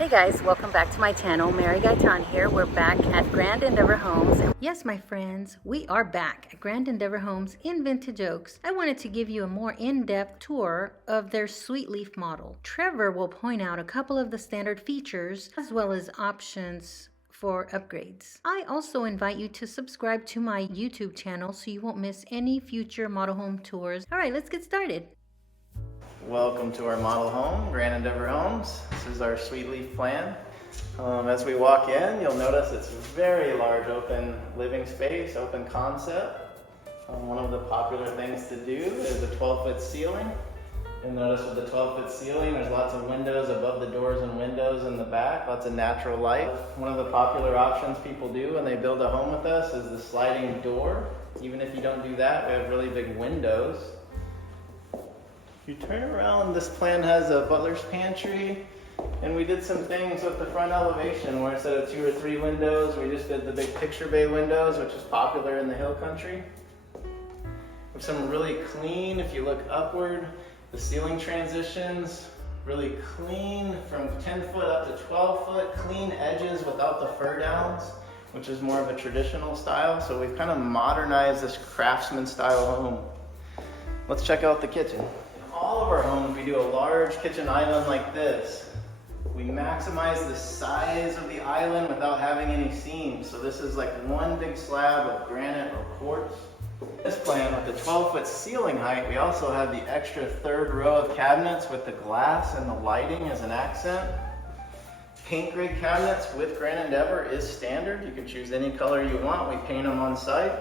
Hey guys, welcome back to my channel. MGaitan here. We're back at Grand Endeavor Homes. Yes, my friends, we are back at Grand Endeavor Homes in Vintage Oaks. I wanted to give you a more in-depth tour of their Sweetleaf model. Trevor will point out a couple of the standard features as well as options for upgrades. I also invite you to subscribe to my YouTube channel so you won't miss any future model home tours. All right, let's get started. Welcome to our model home, Grand Endeavor Homes. This is our Sweetleaf plan. As we walk in, you'll notice it's a very large open living space, open concept. One of the popular things to do is a 12-foot ceiling. You'll notice with the 12-foot ceiling, there's lots of windows above the doors and windows in the back, lots of natural light. One of the popular options people do when they build a home with us is the sliding door. Even if you don't do that, we have really big windows. You turn around, this plan has a butler's pantry, and we did some things with the front elevation where instead of 2 or 3 windows, we just did the big picture bay windows, which is popular in the hill country. With some really clean, if you look upward, the ceiling transitions, really clean from 10 foot up to 12 foot, clean edges without the fur downs, which is more of a traditional style. So we've kind of modernized this craftsman style home. Let's check out the kitchen. All of our homes, we do a large kitchen island like this. We maximize the size of the island without having any seams. So this is like one big slab of granite or quartz. This plan with the 12-foot ceiling height, we also have the extra 3rd row of cabinets with the glass and the lighting as an accent. Paint grade cabinets with Grand Endeavor is standard. You can choose any color you want. We paint them on site.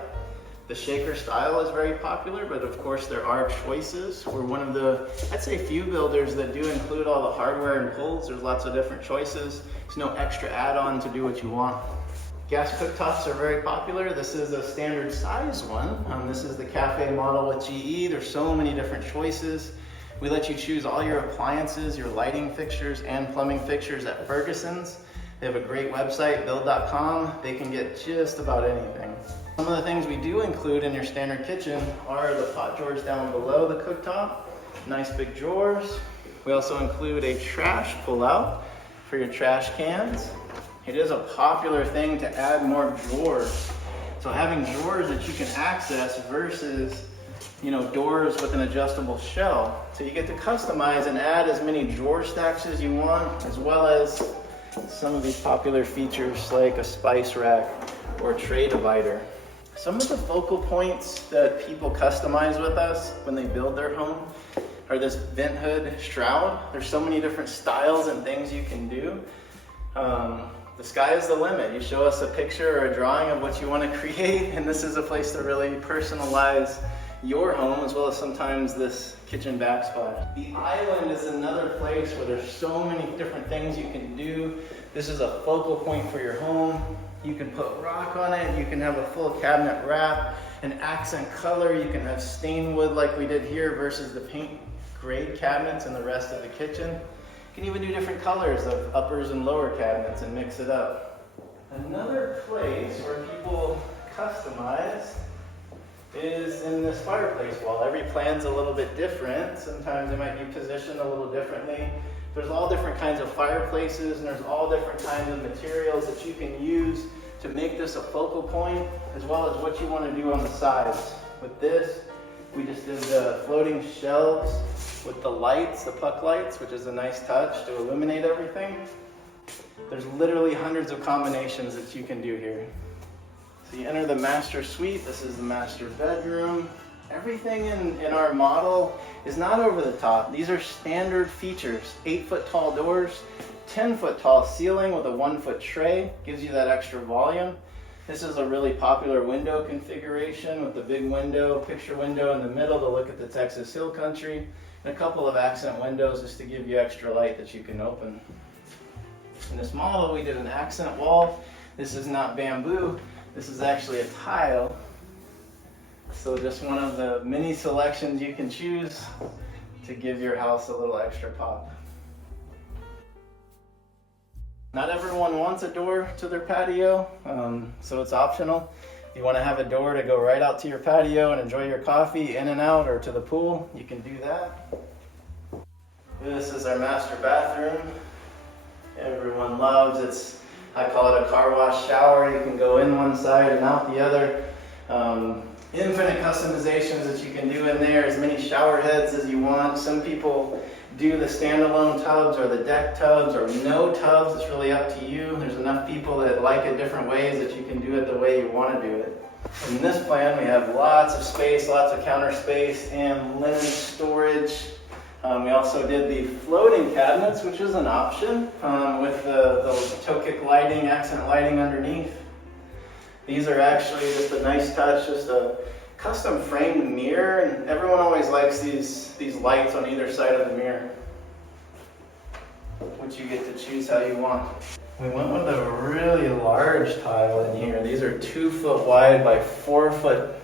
The shaker style is very popular, but of course there are choices. We're one of the, I'd say, few builders that do include all the hardware and pulls. There's lots of different choices. There's no extra add-on to do what you want. Gas cooktops are very popular. This is a standard size one. This is the cafe model with GE. There's so many different choices. We let you choose all your appliances, your lighting fixtures, and plumbing fixtures at Ferguson's. They have a great website, build.com. They can get just about anything. Some of the things we do include in your standard kitchen are the pot drawers down below the cooktop, nice big drawers. We also include a trash pullout for your trash cans. It is a popular thing to add more drawers. So having drawers that you can access versus, doors with an adjustable shelf. So you get to customize and add as many drawer stacks as you want, as well as some of these popular features like a spice rack or a tray divider. Some of the focal points that people customize with us when they build their home are this vent hood shroud. There's so many different styles and things you can do. The sky is the limit. You show us a picture or a drawing of what you want to create, and this is a place to really personalize your home, as well as sometimes this kitchen backsplash. The island is another place where there's so many different things you can do. This is a focal point for your home. You can put rock on it, you can have a full cabinet wrap, an accent color, you can have stained wood like we did here versus the paint grade cabinets and the rest of the kitchen. You can even do different colors of uppers and lower cabinets and mix it up. Another place where people customize is in this fireplace wall. Every plan's a little bit different. Sometimes it might be positioned a little differently. There's all different kinds of fireplaces, and there's all different kinds of materials that you can use to make this a focal point, as well as what you want to do on the sides. With this, we just did the floating shelves with the lights, the puck lights, which is a nice touch to illuminate everything. There's literally hundreds of combinations that you can do here. So you enter the master suite. This is the master bedroom. Everything in our model is not over the top. These are standard features. 8-foot tall doors, 10-foot tall ceiling with a 1-foot tray. Gives you that extra volume. This is a really popular window configuration with the big window, picture window in the middle to look at the Texas Hill Country, and a couple of accent windows just to give you extra light that you can open. In this model, we did an accent wall. This is not bamboo. This is actually a tile. So just one of the many selections you can choose to give your house a little extra pop. Not everyone wants a door to their patio, so it's optional. If you want to have a door to go right out to your patio and enjoy your coffee in and out, or to the pool, you can do that. This is our master bathroom. everyone loves. I call it a car wash shower. You can go in one side and out the other. Infinite customizations that you can do in there, as many shower heads as you want. Some people do the standalone tubs or the deck tubs or no tubs. It's really up to you. There's enough people that like it different ways that you can do it the way you want to do it. In this plan, we have lots of space, lots of counter space, and linen storage. We also did the floating cabinets, which is an option, with the toe kick lighting, accent lighting underneath. These are actually just a nice touch, just a custom framed mirror, and everyone always likes these lights on either side of the mirror, which you get to choose how you want. We went with a really large tile in here. These are 2 foot wide by 4 foot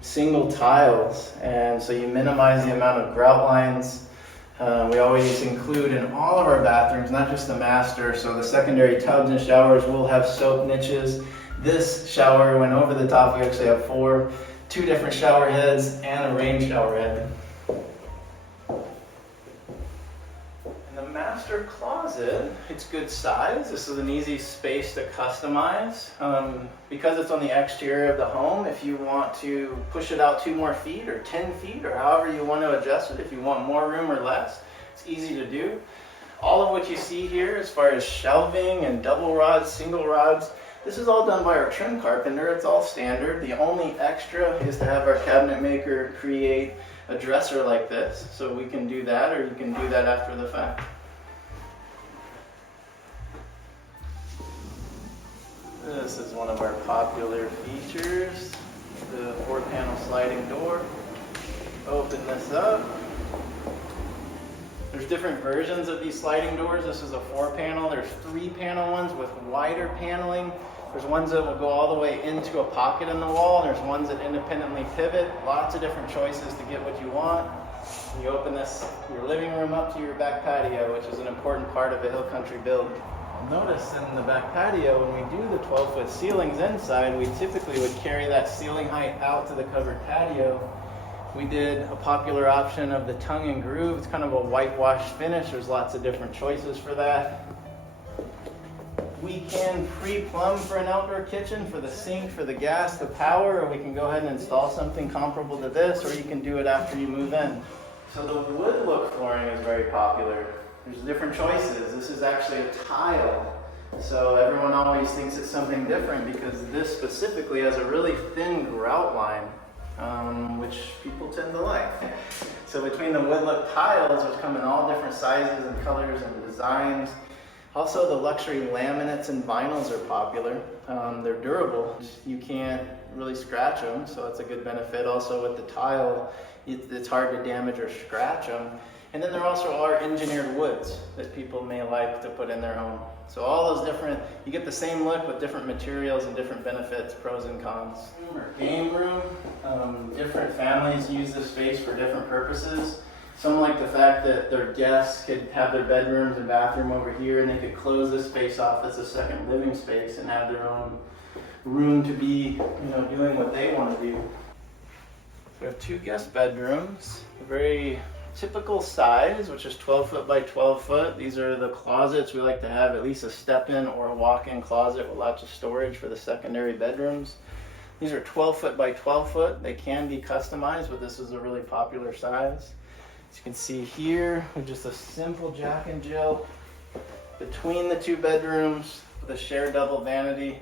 single tiles, and so you minimize the amount of grout lines. We always include in all of our bathrooms, not just the master, so the secondary tubs and showers will have soap niches. This shower went over the top. We actually have 2 different shower heads and a rain shower head. And the master closet, it's good size. This is an easy space to customize. Because it's on the exterior of the home, if you want to push it out 2 more feet or 10 feet or however you want to adjust it, if you want more room or less, it's easy to do. All of what you see here as far as shelving and double rods, single rods, this is all done by our trim carpenter. It's all standard. The only extra is to have our cabinet maker create a dresser like this. So we can do that, or you can do that after the fact. This is one of our popular features, the 4-panel sliding door. Open this up. There's different versions of these sliding doors. This is a 4-panel. There's 3-panel ones with wider paneling. There's ones that will go all the way into a pocket in the wall. There's ones that independently pivot. Lots of different choices to get what you want. You open your living room up to your back patio, which is an important part of a hill country build. Notice in the back patio, when we do the 12-foot ceilings inside, we typically would carry that ceiling height out to the covered patio. We did a popular option of the tongue and groove. It's kind of a whitewash finish. There's lots of different choices for that. We can pre-plumb for an outdoor kitchen, for the sink, for the gas, the power, or we can go ahead and install something comparable to this, or you can do it after you move in. So the wood look flooring is very popular. There's different choices. This is actually a tile. So everyone always thinks it's something different because this specifically has a really thin grout line, which people tend to like. So between the wood look tiles, which come in all different sizes and colors and designs, also the luxury laminates and vinyls are popular. They're durable. You can't really scratch them, so that's a good benefit. Also with the tile, it's hard to damage or scratch them. And then there also are engineered woods that people may like to put in their home. So all those different, you get the same look with different materials and different benefits, pros and cons. Or game room, different families use this space for different purposes. Some like the fact that their guests could have their bedrooms and bathroom over here, and they could close this space off as a second living space and have their own room to be, doing what they want to do. We have 2 guest bedrooms, very typical size, which is 12 foot by 12 foot. These are the closets. We like to have at least a step-in or a walk-in closet with lots of storage for the secondary bedrooms. These are 12 foot by 12 foot. They can be customized, but this is a really popular size. As you can see here, with just a simple Jack and Jill between the 2 bedrooms with a shared double vanity.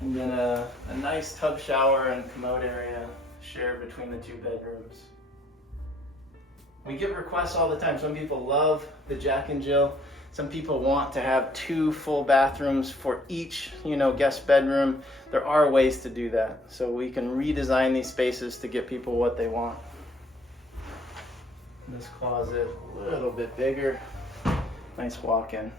And then a nice tub shower and commode area shared between the 2 bedrooms. We get requests all the time. Some people love the Jack and Jill. Some people want to have 2 full bathrooms for each, guest bedroom. There are ways to do that. So we can redesign these spaces to get people what they want. This closet, a little bit bigger. Nice walk-in.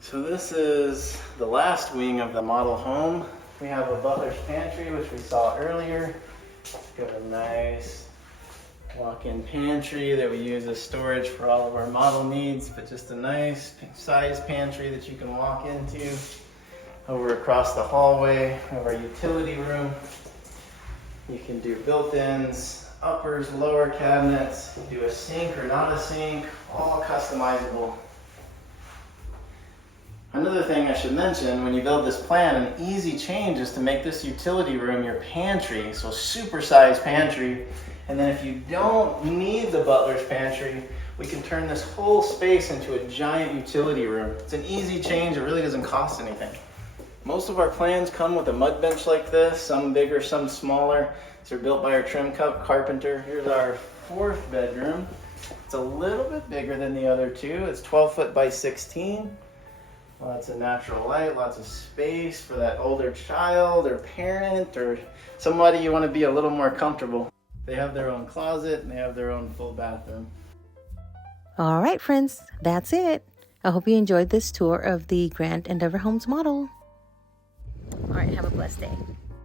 So this is the last wing of the model home. We have a butler's pantry, which we saw earlier. Got a nice walk-in pantry that we use as storage for all of our model needs, but just a nice size pantry that you can walk into. Over across the hallway, we have our utility room. You can do built-ins, uppers, lower cabinets, you can do a sink or not a sink, all customizable. Another thing I should mention, when you build this plan, an easy change is to make this utility room your pantry, so super-sized pantry. And then if you don't need the butler's pantry, we can turn this whole space into a giant utility room. It's an easy change, it really doesn't cost anything. Most of our plans come with a mud bench like this, some bigger, some smaller. These are built by our trim carpenter. Here's our 4th bedroom. It's a little bit bigger than the other two. It's 12 foot by 16. Lots of natural light, lots of space for that older child or parent or somebody you want to be a little more comfortable. They have their own closet and they have their own full bathroom. All right, friends, that's it. I hope you enjoyed this tour of the Grand Endeavor Homes model. All right, have a blessed day.